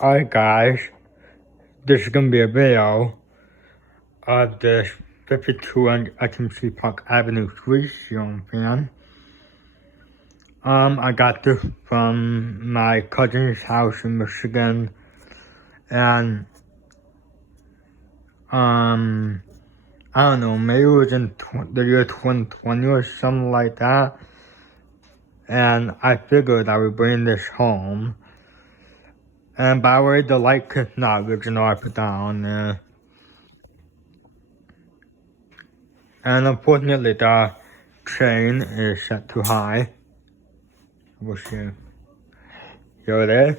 Alright guys, this is gonna be a video of this 5200 SMC Park Avenue Suite ceiling fan. I got this from my cousin's house in Michigan, and I don't know, maybe it was in the year 2020 or something like that, and I figured I would bring this home. And by the way, the light is not original, I put that on there. And unfortunately, the chain is set too high. We'll see. Here it is.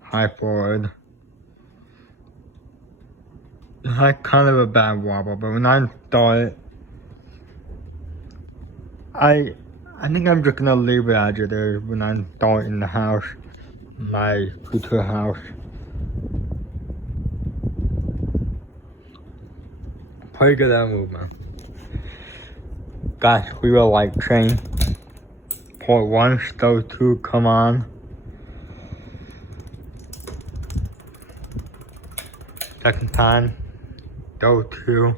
High forward. It had kind of a bad wobble, but when I install it, I think I'm just gonna leave it as it is when I install it in the house. My future house. Pretty good at movement. Guys, we will like train. Port 1, stove 2, come on. Second time, stove 2.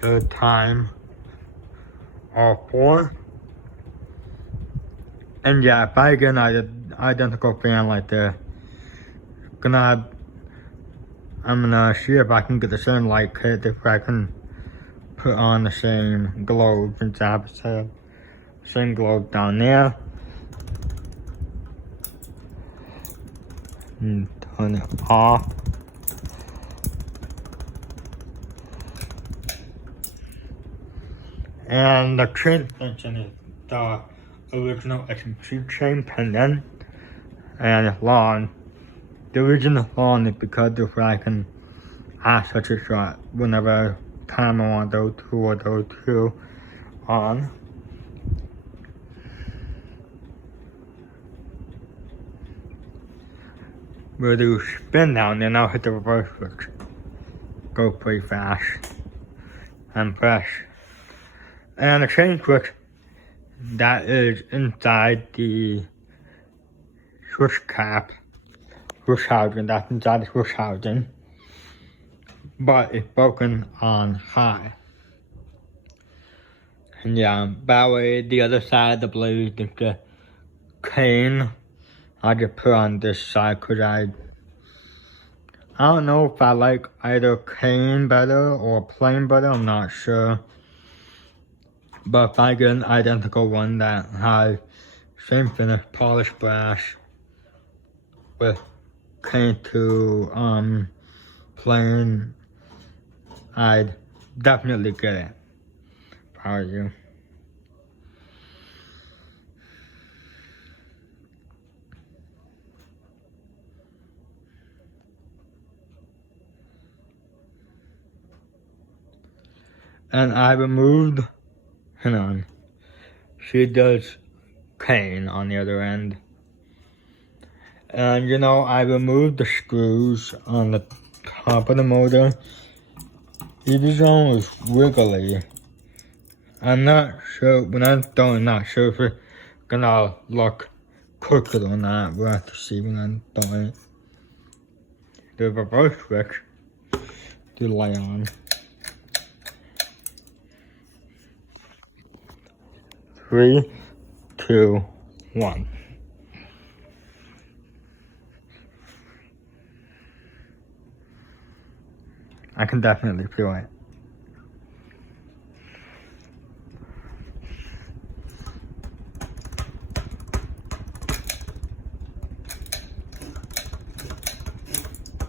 Third time. All 4. And yeah, if I get an identical fan like this, I'm gonna see if I can get the same light kit, if I can put on the same globe, since I have the same globe down there. And turn it off. And the chain extension is the original SMC chain pendant, and it's long. The reason it's long is because if I can add such a shot whenever time I want those 2 or those 2 on. We'll do spin down, then I'll hit the reverse switch. Go pretty fast and press. And the chain switch that is inside the switch cap, switch housing, that's inside the switch housing, but it's broken on high. And yeah, that way the other side of the blade is the cane. I just put on this side because I don't know if I like either cane better or plain better, I'm not sure. But if I get an identical one that has same finish, polished brass with cane to plain, I'd definitely get it if I were you. And I removed, hang on, she does cane on the other end. And you know, I removed the screws on the top of the motor. Each one was wiggly. I'm not sure, when I'm done, I'm not sure if it's gonna look crooked or not. We'll have to see when I'm done. The reverse switch, the light on. 3, 2, 1. I can definitely feel it.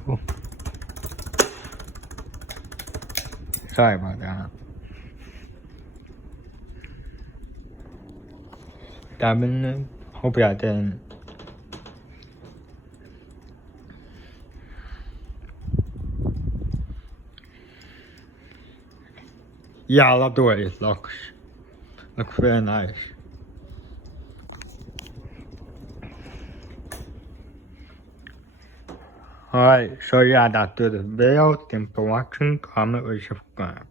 Ooh. Sorry about that. Hopefully I didn't. Yeah, I love the way it looks. Looks very nice. Alright, so yeah, that's the video. Thanks for watching. Comment, rate, subscribe.